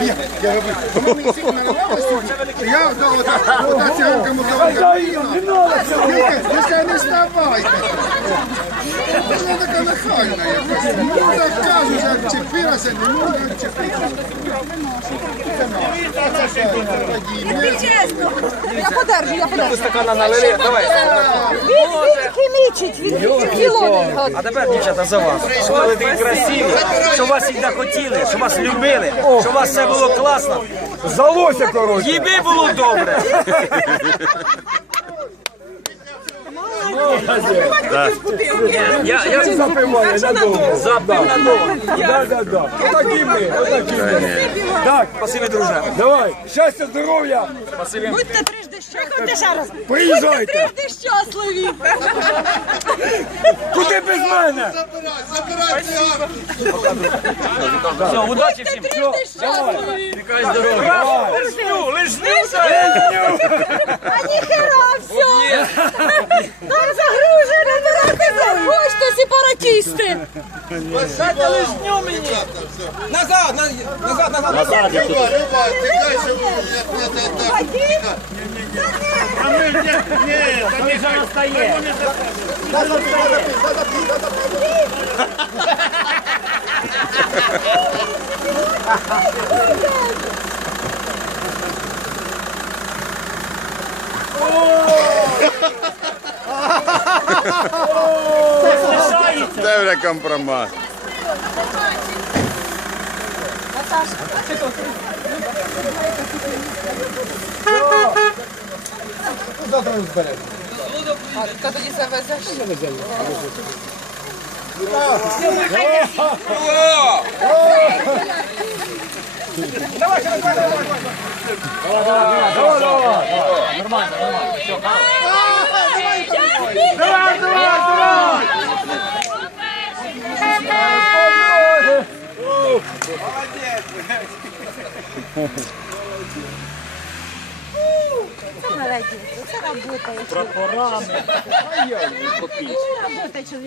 Я, я говорю, мені сьогодні. Я ота, ота циганка не ставайте. Вона така нахальна якась. Ну так кажуть, як чепилася, не можна чепитися. Ти. Я подержу, я подержу. Стакана налили, давай. Він, він він. А тепер, дівчата, за вас. Щоб ви такі красиві, що вас завжди хотіли, щоб вас любили, щоб у вас все було класно. Залося, коротше. Їби було добре. Я, я Запиває надовго. запив надовго. Да, да, да. Отакі ми, отакі ми. Так, Спасибі, друже. давай. Щастя, здоров'я. Спасибі. Будьте трижди щасливі. ще раз. Приїжджайте. Трижди щасливі. Куди без мене? Все, удачі всім. Трижди щасливі. Нехай здоров'я. Лишню, лишню. А ніхера, все. Там загружено, набирайте захочете, сепаратісти. Назад, назад, назад. Люба, Люба, ти дальше Це вже компромат. Та тоді завезеш. Молодець, це робота. Прапорами. Робота чоловік.